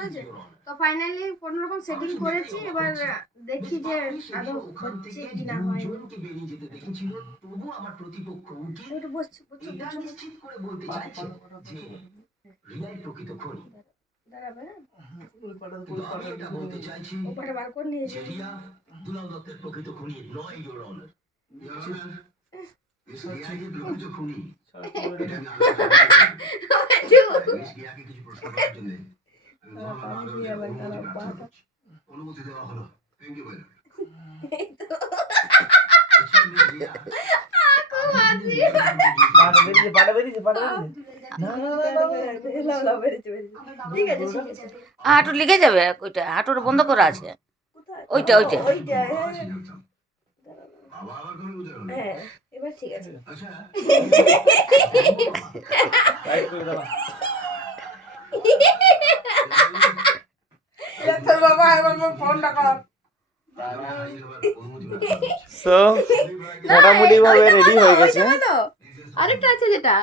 হয়েছে। তো ফাইনালি কোনো রকম সেটিং করেছি, এবার দেখি যে আদৌ হচ্ছে কি না হয়। একটু বসছি দাঁড়াবে ওপারে বার করে নিয়ে যাবি। অনুমতি দেওয়া হলো। থ্যাংক ইউ ভাই। হাঁটু লিখে যাবে, ওইটা হাঁটুটা বন্ধ করা আছে, ওইটা ওইটা। হ্যাঁ এবার ঠিক আছে। মোটামুটি ভাবে রেডি হয়ে গেছে। আরেকটা আছে যেটা